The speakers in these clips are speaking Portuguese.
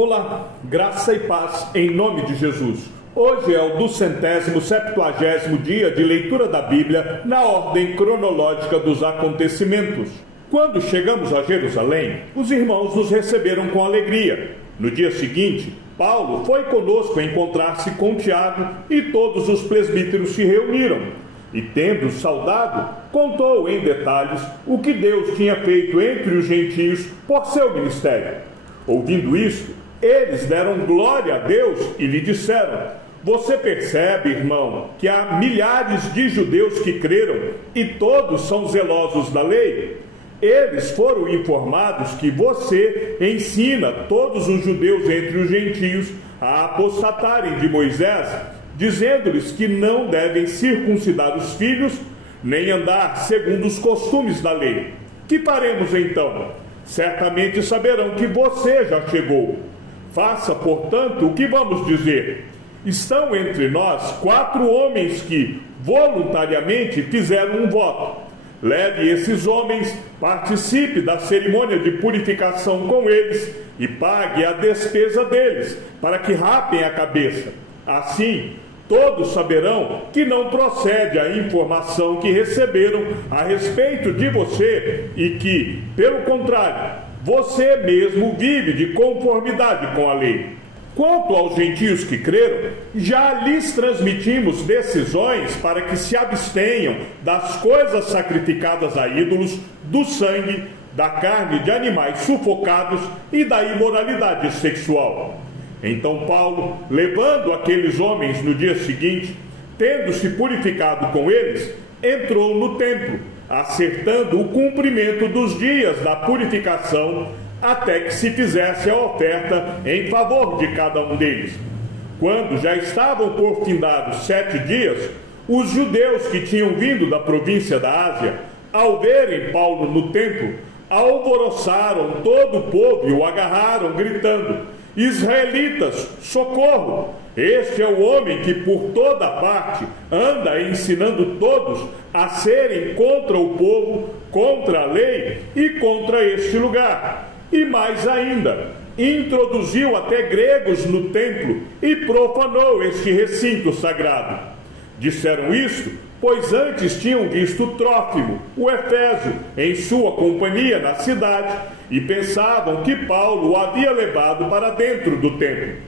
Olá, graça e paz em nome de Jesus. Hoje é o 270º dia de leitura da Bíblia na ordem cronológica dos acontecimentos. Quando chegamos a Jerusalém, os irmãos nos receberam com alegria. No dia seguinte, Paulo foi conosco encontrar-se com Tiago e todos os presbíteros se reuniram. E tendo saudado, contou em detalhes o que Deus tinha feito entre os gentios por seu ministério. Ouvindo isto, eles deram glória a Deus e lhe disseram: você percebe, irmão, que há milhares de judeus que creram e todos são zelosos da lei? Eles foram informados que você ensina todos os judeus entre os gentios a apostatarem de Moisés, dizendo-lhes que não devem circuncidar os filhos, nem andar segundo os costumes da lei. Que faremos então? Certamente saberão que você já chegou. Faça, portanto, o que vamos dizer. Estão entre nós 4 homens que, voluntariamente, fizeram um voto. Leve esses homens, participe da cerimônia de purificação com eles e pague a despesa deles, para que rapem a cabeça. Assim, todos saberão que não procede a informação que receberam a respeito de você e que, pelo contrário, você mesmo vive de conformidade com a lei. Quanto aos gentios que creram, já lhes transmitimos decisões para que se abstenham das coisas sacrificadas a ídolos, do sangue, da carne de animais sufocados e da imoralidade sexual. Então Paulo, levando aqueles homens no dia seguinte, tendo-se purificado com eles, entrou no templo, acertando o cumprimento dos dias da purificação, até que se fizesse a oferta em favor de cada um deles. Quando já estavam por findados 7 dias, os judeus que tinham vindo da província da Ásia, ao verem Paulo no templo, alvoroçaram todo o povo e o agarraram, gritando: israelitas, socorro! Este é o homem que por toda parte anda ensinando todos a serem contra o povo, contra a lei e contra este lugar. E mais ainda, introduziu até gregos no templo e profanou este recinto sagrado. Disseram isto, pois antes tinham visto Trófimo, o Efésio, em sua companhia na cidade, e pensavam que Paulo o havia levado para dentro do templo.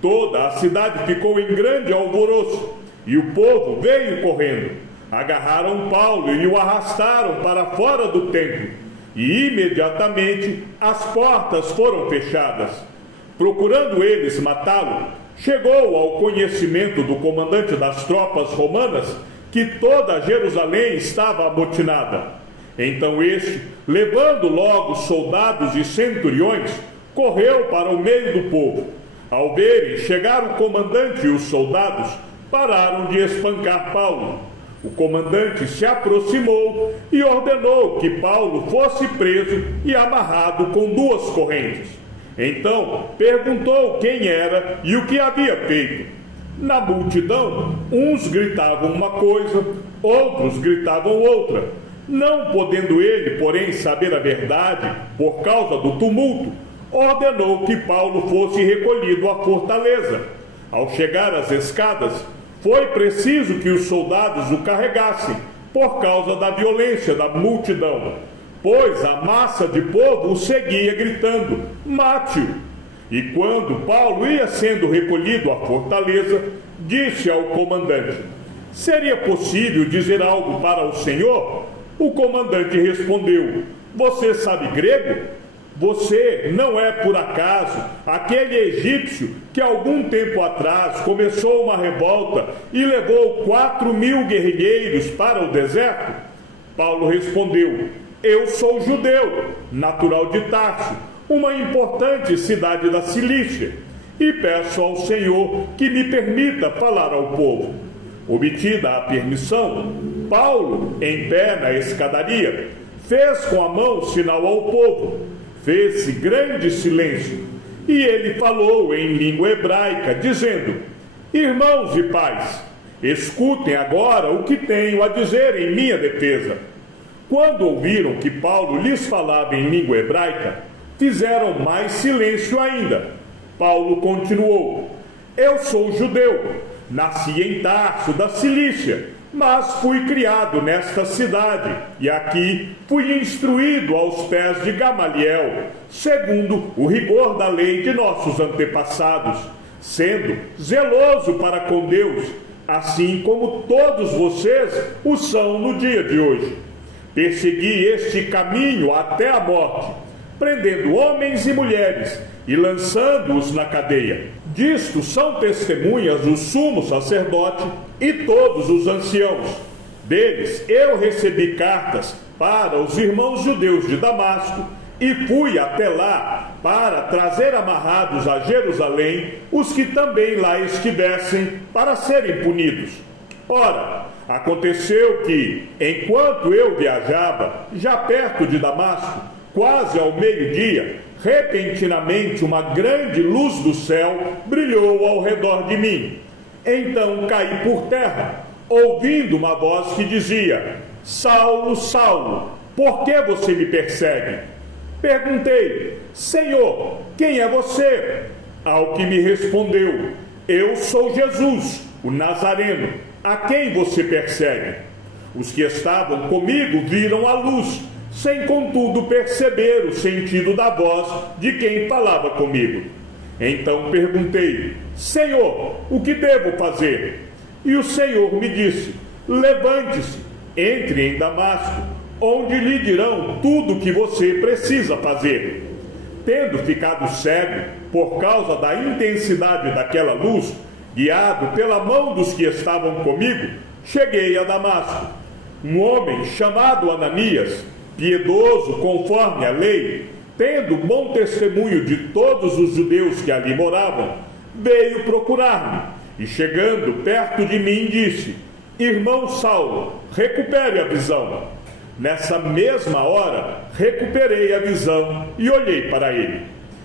Toda a cidade ficou em grande alvoroço, e o povo veio correndo. Agarraram Paulo e o arrastaram para fora do templo, e imediatamente as portas foram fechadas. Procurando eles matá-lo, chegou ao conhecimento do comandante das tropas romanas que toda Jerusalém estava amotinada. Então este, levando logo soldados e centuriões, correu para o meio do povo. Ao verem chegar o comandante e os soldados, pararam de espancar Paulo. O comandante se aproximou e ordenou que Paulo fosse preso e amarrado com 2 correntes. Então perguntou quem era e o que havia feito. Na multidão, uns gritavam uma coisa, outros gritavam outra. Não podendo ele, porém, saber a verdade, por causa do tumulto, ordenou que Paulo fosse recolhido à fortaleza. Ao chegar às escadas, foi preciso que os soldados o carregassem, por causa da violência da multidão, pois a massa de povo o seguia gritando: mate-o! E quando Paulo ia sendo recolhido à fortaleza, disse ao comandante: seria possível dizer algo para o senhor? O comandante respondeu: você sabe grego? Você não é por acaso aquele egípcio que algum tempo atrás começou uma revolta e levou 4.000 guerrilheiros para o deserto? Paulo respondeu: eu sou judeu, natural de Tarso, uma importante cidade da Cilícia, e peço ao Senhor que me permita falar ao povo. Obtida a permissão, Paulo, em pé na escadaria, fez com a mão sinal ao povo. Fez-se grande silêncio, e ele falou em língua hebraica, dizendo: irmãos e pais, escutem agora o que tenho a dizer em minha defesa. Quando ouviram que Paulo lhes falava em língua hebraica, fizeram mais silêncio ainda. Paulo continuou: eu sou judeu, nasci em Tarso da Cilícia, mas fui criado nesta cidade, e aqui fui instruído aos pés de Gamaliel, segundo o rigor da lei de nossos antepassados, sendo zeloso para com Deus, assim como todos vocês o são no dia de hoje. Persegui este caminho até a morte, prendendo homens e mulheres e lançando-os na cadeia. Disto são testemunhas o sumo sacerdote e todos os anciãos. Deles eu recebi cartas para os irmãos judeus de Damasco e fui até lá para trazer amarrados a Jerusalém os que também lá estivessem para serem punidos. Ora, aconteceu que, enquanto eu viajava, já perto de Damasco, quase ao meio-dia, repentinamente uma grande luz do céu brilhou ao redor de mim. Então caí por terra, ouvindo uma voz que dizia: Saulo, Saulo, por que você me persegue? Perguntei: Senhor, quem é você? Ao que me respondeu: eu sou Jesus, o Nazareno, a quem você persegue. Os que estavam comigo viram a luz, sem contudo perceber o sentido da voz de quem falava comigo. Então perguntei: Senhor, o que devo fazer? E o Senhor me disse: levante-se, entre em Damasco, onde lhe dirão tudo o que você precisa fazer. Tendo ficado cego por causa da intensidade daquela luz, guiado pela mão dos que estavam comigo, cheguei a Damasco. Um homem chamado Ananias, piedoso conforme a lei, tendo bom testemunho de todos os judeus que ali moravam, veio procurar-me e, chegando perto de mim, disse: irmão Saulo, recupere a visão. Nessa mesma hora, recuperei a visão e olhei para ele.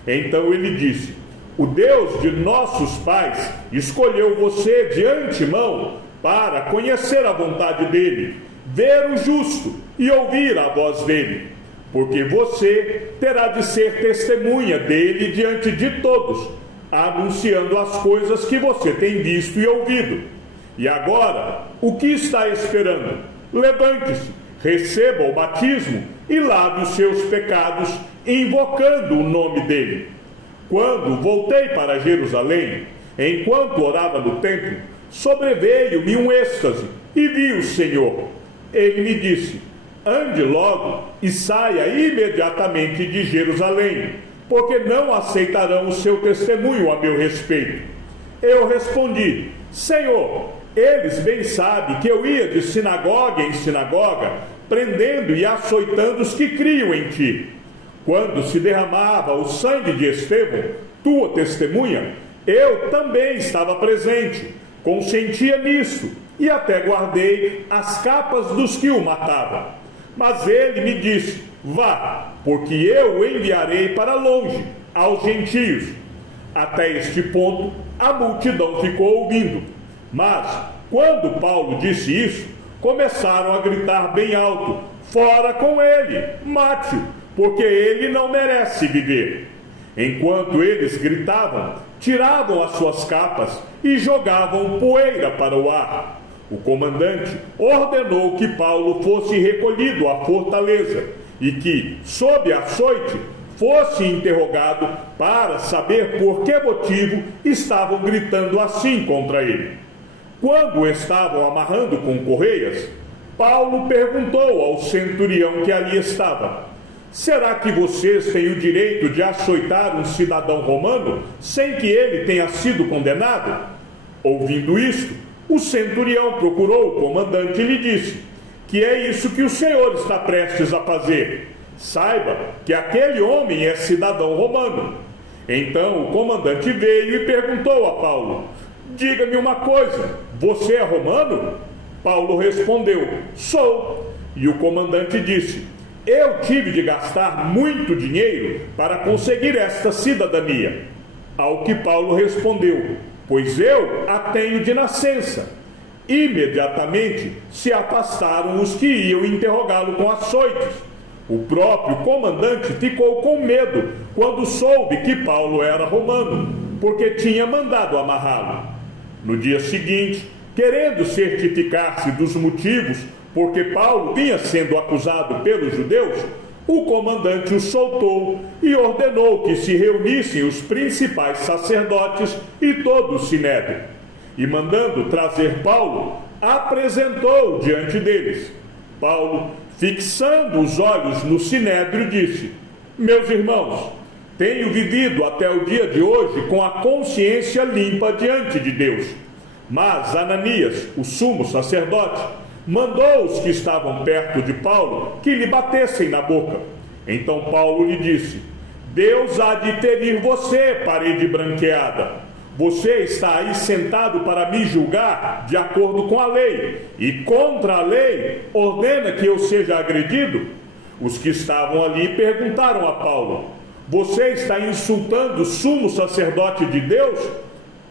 Então ele disse: o Deus de nossos pais escolheu você de antemão para conhecer a vontade dele, ver o justo e ouvir a voz dele, porque você terá de ser testemunha dele diante de todos, anunciando as coisas que você tem visto e ouvido. E agora, o que está esperando? Levante-se, receba o batismo e lave os seus pecados, invocando o nome dele. Quando voltei para Jerusalém, enquanto orava no templo, sobreveio-me um êxtase e vi o Senhor. Ele me disse: ande logo e saia imediatamente de Jerusalém, porque não aceitarão o seu testemunho a meu respeito. Eu respondi: Senhor, eles bem sabem que eu ia de sinagoga em sinagoga, prendendo e açoitando os que criam em ti. Quando se derramava o sangue de Estevão, tua testemunha, eu também estava presente, consentia nisso, e até guardei as capas dos que o matavam. Mas ele me disse: vá, porque eu o enviarei para longe, aos gentios. Até este ponto, a multidão ficou ouvindo. Mas, quando Paulo disse isso, começaram a gritar bem alto: fora com ele, mate-o, porque ele não merece viver. Enquanto eles gritavam, tiravam as suas capas e jogavam poeira para o ar. O comandante ordenou que Paulo fosse recolhido à fortaleza e que, sob açoite, fosse interrogado para saber por que motivo estavam gritando assim contra ele. Quando o estavam amarrando com correias, Paulo perguntou ao centurião que ali estava: será que vocês têm o direito de açoitar um cidadão romano sem que ele tenha sido condenado? Ouvindo isto, o centurião procurou o comandante e lhe disse: que é isso que o senhor está prestes a fazer? Saiba que aquele homem é cidadão romano. Então o comandante veio e perguntou a Paulo: diga-me uma coisa, você é romano? Paulo respondeu: sou. E o comandante disse: eu tive de gastar muito dinheiro para conseguir esta cidadania. Ao que Paulo respondeu: pois eu a tenho de nascença. Imediatamente se afastaram os que iam interrogá-lo com açoites. O próprio comandante ficou com medo quando soube que Paulo era romano, porque tinha mandado amarrá-lo. No dia seguinte, querendo certificar-se dos motivos porque Paulo vinha sendo acusado pelos judeus, o comandante o soltou e ordenou que se reunissem os principais sacerdotes e todo o sinédrio. E mandando trazer Paulo, apresentou-o diante deles. Paulo, fixando os olhos no sinédrio, disse: meus irmãos, tenho vivido até o dia de hoje com a consciência limpa diante de Deus. Mas Ananias, o sumo sacerdote, mandou os que estavam perto de Paulo que lhe batessem na boca. Então Paulo lhe disse: Deus há de ferir você, parede branqueada. Você está aí sentado para me julgar de acordo com a lei, e contra a lei ordena que eu seja agredido? Os que estavam ali perguntaram a Paulo: você está insultando o sumo sacerdote de Deus?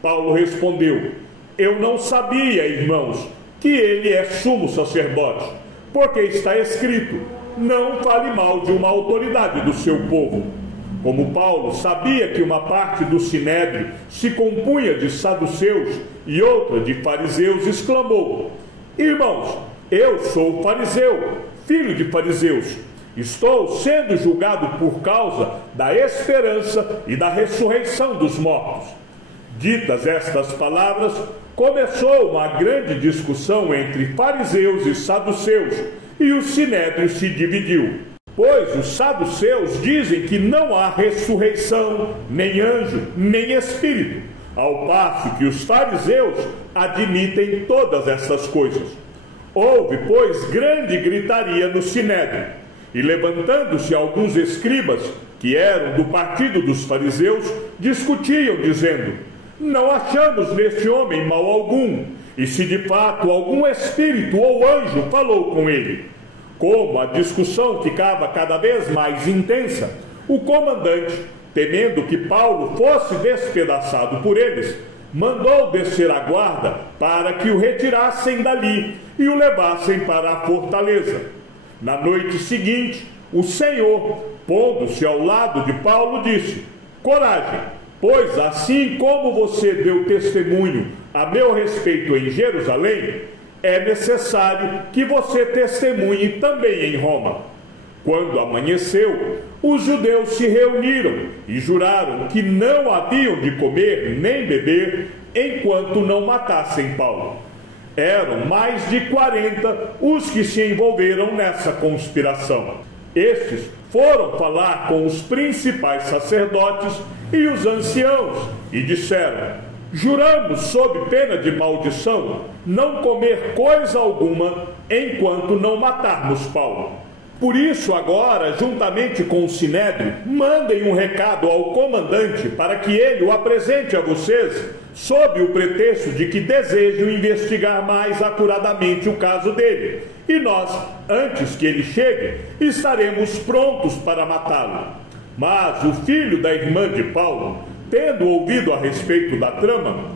Paulo respondeu: eu não sabia, irmãos, que ele é sumo sacerdote, porque está escrito: não fale mal de uma autoridade do seu povo. Como Paulo sabia que uma parte do sinédrio se compunha de saduceus e outra de fariseus, exclamou: irmãos, eu sou fariseu, filho de fariseus. Estou sendo julgado por causa da esperança e da ressurreição dos mortos. Ditas estas palavras, começou uma grande discussão entre fariseus e saduceus, e o sinédrio se dividiu. Pois os saduceus dizem que não há ressurreição, nem anjo, nem espírito, ao passo que os fariseus admitem todas essas coisas. Houve, pois, grande gritaria no sinédrio, e levantando-se alguns escribas, que eram do partido dos fariseus, discutiam, dizendo: não achamos neste homem mal algum, e se de fato algum espírito ou anjo falou com ele. Como a discussão ficava cada vez mais intensa, o comandante, temendo que Paulo fosse despedaçado por eles, mandou descer a guarda para que o retirassem dali e o levassem para a fortaleza. Na noite seguinte, o Senhor, pondo-se ao lado de Paulo, disse: coragem, pois assim como você deu testemunho a meu respeito em Jerusalém, é necessário que você testemunhe também em Roma. Quando amanheceu, os judeus se reuniram e juraram que não haviam de comer nem beber enquanto não matassem Paulo. Eram mais de 40 os que se envolveram nessa conspiração. Estes foram falar com os principais sacerdotes e os anciãos e disseram: juramos sob pena de maldição não comer coisa alguma enquanto não matarmos Paulo. Por isso agora, juntamente com o sinédrio, mandem um recado ao comandante para que ele o apresente a vocês, sob o pretexto de que desejam investigar mais acuradamente o caso dele. E nós, antes que ele chegue, estaremos prontos para matá-lo. Mas o filho da irmã de Paulo, tendo ouvido a respeito da trama,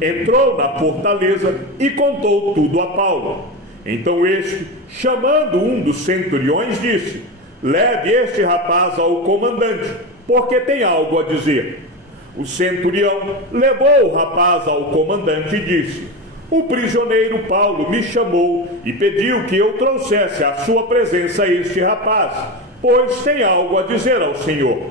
entrou na fortaleza e contou tudo a Paulo. Então este, chamando um dos centuriões, disse: leve este rapaz ao comandante, porque tem algo a dizer. O centurião levou o rapaz ao comandante e disse: o prisioneiro Paulo me chamou e pediu que eu trouxesse à sua presença este rapaz, pois tem algo a dizer ao senhor.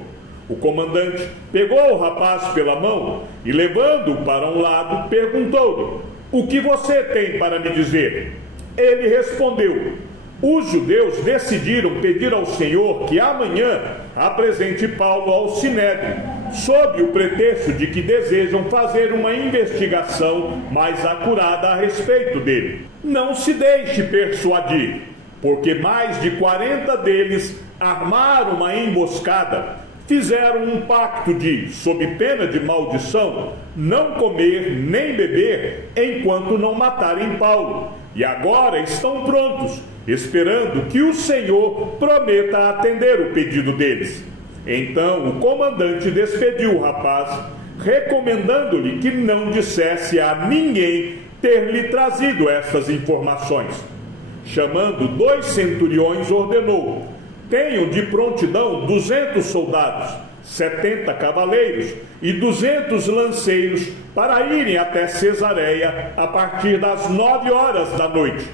O comandante pegou o rapaz pela mão e, levando-o para um lado, perguntou-lhe: o que você tem para me dizer? Ele respondeu: os judeus decidiram pedir ao Senhor que amanhã apresente Paulo ao sinédrio, sob o pretexto de que desejam fazer uma investigação mais acurada a respeito dele. Não se deixe persuadir, porque mais de 40 deles armaram uma emboscada, fizeram um pacto de, sob pena de maldição, não comer nem beber enquanto não matarem Paulo. E agora estão prontos, esperando que o Senhor prometa atender o pedido deles. Então o comandante despediu o rapaz, recomendando-lhe que não dissesse a ninguém ter-lhe trazido essas informações. Chamando 2 centuriões, ordenou: tenham de prontidão 200 soldados, 70 cavaleiros e 200 lanceiros para irem até Cesareia a partir das 9 horas da noite.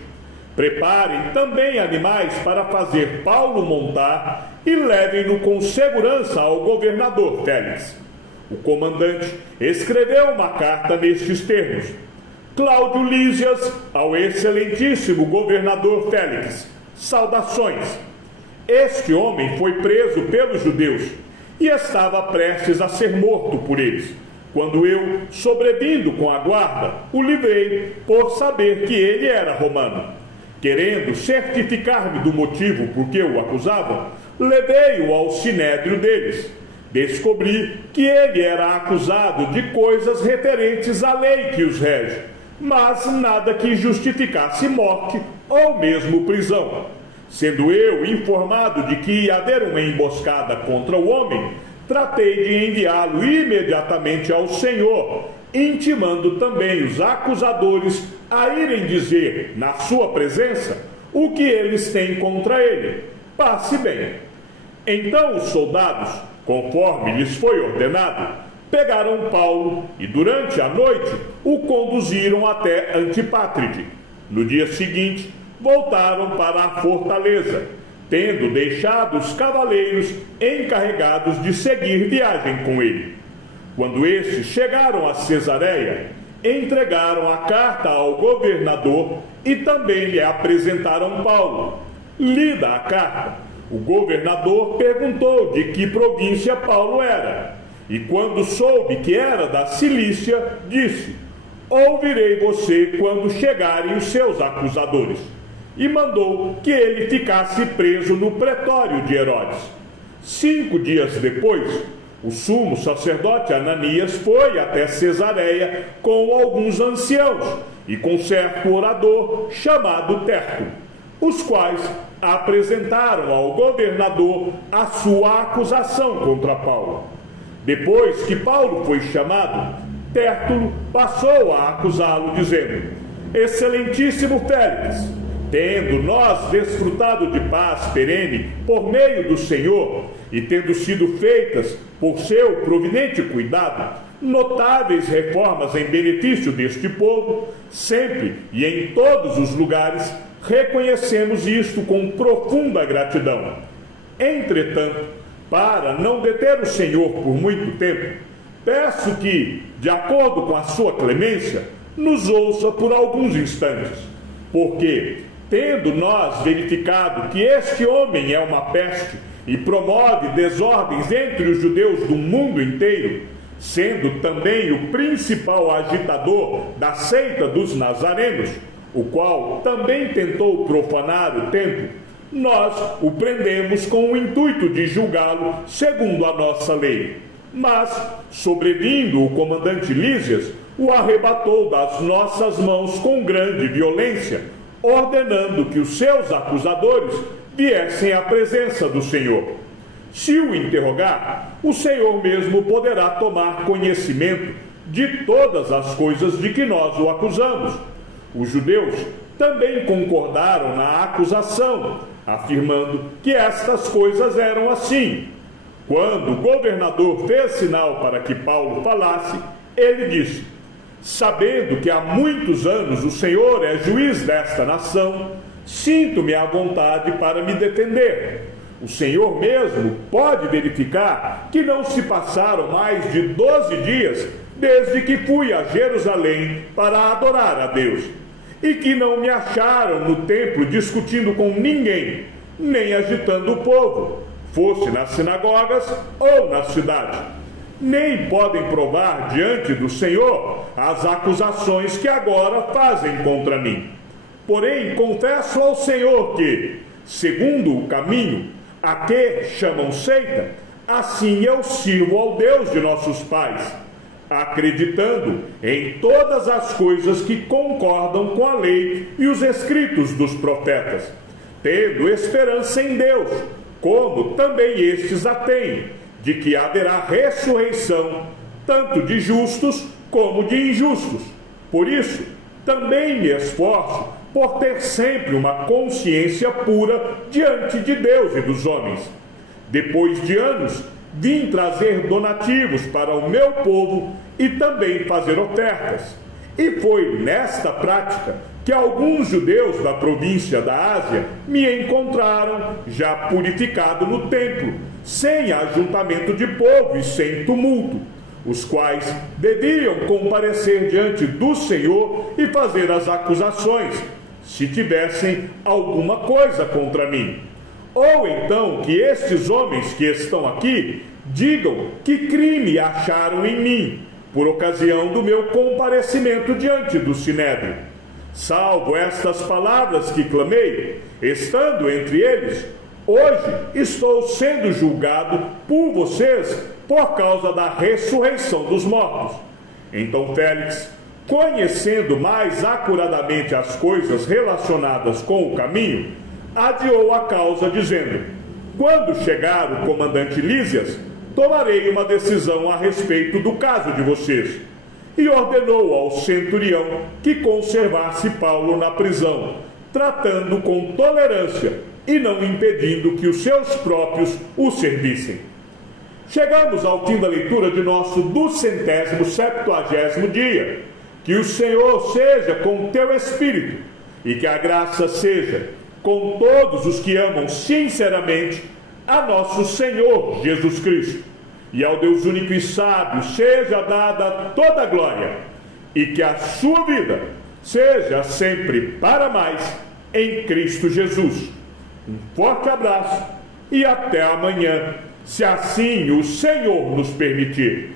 Preparem também animais para fazer Paulo montar e levem-no com segurança ao governador Félix. O comandante escreveu uma carta nestes termos: Cláudio Lísias, ao excelentíssimo governador Félix, saudações. Este homem foi preso pelos judeus e estava prestes a ser morto por eles, quando eu, sobrevindo com a guarda, o livrei por saber que ele era romano. Querendo certificar-me do motivo por que o acusavam, levei-o ao sinédrio deles. Descobri que ele era acusado de coisas referentes à lei que os rege, mas nada que justificasse morte ou mesmo prisão. Sendo eu informado de que ia haver uma emboscada contra o homem, tratei de enviá-lo imediatamente ao Senhor, intimando também os acusadores a irem dizer, na sua presença, o que eles têm contra ele. Passe bem. Então os soldados, conforme lhes foi ordenado, pegaram Paulo e durante a noite o conduziram até Antipátride. No dia seguinte, voltaram para a fortaleza, tendo deixado os cavaleiros encarregados de seguir viagem com ele. Quando estes chegaram a Cesareia, entregaram a carta ao governador e também lhe apresentaram Paulo. Lida a carta, o governador perguntou de que província Paulo era, e quando soube que era da Cilícia, disse: ouvirei você quando chegarem os seus acusadores. E mandou que ele ficasse preso no pretório de Herodes. 5 dias depois, o sumo sacerdote Ananias foi até Cesareia com alguns anciãos e com certo orador chamado Tértulo, os quais apresentaram ao governador a sua acusação contra Paulo. Depois que Paulo foi chamado, Tértulo passou a acusá-lo, dizendo: Excelentíssimo Félix, tendo nós desfrutado de paz perene por meio do Senhor, e tendo sido feitas por seu providente cuidado notáveis reformas em benefício deste povo, sempre e em todos os lugares reconhecemos isto com profunda gratidão. Entretanto, para não deter o Senhor por muito tempo, peço que, de acordo com a sua clemência, nos ouça por alguns instantes, porque, tendo nós verificado que este homem é uma peste e promove desordens entre os judeus do mundo inteiro, sendo também o principal agitador da seita dos nazarenos, o qual também tentou profanar o templo, nós o prendemos com o intuito de julgá-lo segundo a nossa lei. Mas, sobrevindo o comandante Lísias, o arrebatou das nossas mãos com grande violência, ordenando que os seus acusadores viessem à presença do Senhor. Se o interrogar, o Senhor mesmo poderá tomar conhecimento de todas as coisas de que nós o acusamos. Os judeus também concordaram na acusação, afirmando que estas coisas eram assim. Quando o governador fez sinal para que Paulo falasse, ele disse: sabendo que há muitos anos o Senhor é juiz desta nação, sinto-me à vontade para me defender. O Senhor mesmo pode verificar que não se passaram mais de 12 dias desde que fui a Jerusalém para adorar a Deus, e que não me acharam no templo discutindo com ninguém, nem agitando o povo, fosse nas sinagogas ou na cidade. Nem podem provar diante do Senhor as acusações que agora fazem contra mim. Porém, confesso ao Senhor que, segundo o caminho a que chamam seita, assim eu sirvo ao Deus de nossos pais, acreditando em todas as coisas que concordam com a lei e os escritos dos profetas, tendo esperança em Deus, como também estes a têm, de que haverá ressurreição, tanto de justos como de injustos. Por isso, também me esforço por ter sempre uma consciência pura diante de Deus e dos homens. Depois de anos, vim trazer donativos para o meu povo e também fazer ofertas. E foi nesta prática que alguns judeus da província da Ásia me encontraram já purificado no templo, sem ajuntamento de povo e sem tumulto, os quais deviam comparecer diante do Senhor e fazer as acusações, se tivessem alguma coisa contra mim. Ou então que estes homens que estão aqui digam que crime acharam em mim, por ocasião do meu comparecimento diante do Sinédrio. Salvo estas palavras que clamei, estando entre eles, hoje estou sendo julgado por vocês por causa da ressurreição dos mortos. Então Félix, conhecendo mais acuradamente as coisas relacionadas com o caminho, adiou a causa, dizendo: quando chegar o comandante Lísias, tomarei uma decisão a respeito do caso de vocês. E ordenou ao centurião que conservasse Paulo na prisão, tratando com tolerância e não impedindo que os seus próprios o servissem. Chegamos ao fim da leitura de nosso 270º dia. Que o Senhor seja com teu espírito e que a graça seja com todos os que amam sinceramente a nosso Senhor Jesus Cristo. E ao Deus único e sábio seja dada toda a glória, e que a sua vida seja sempre para mais em Cristo Jesus. Um forte abraço e até amanhã, se assim o Senhor nos permitir.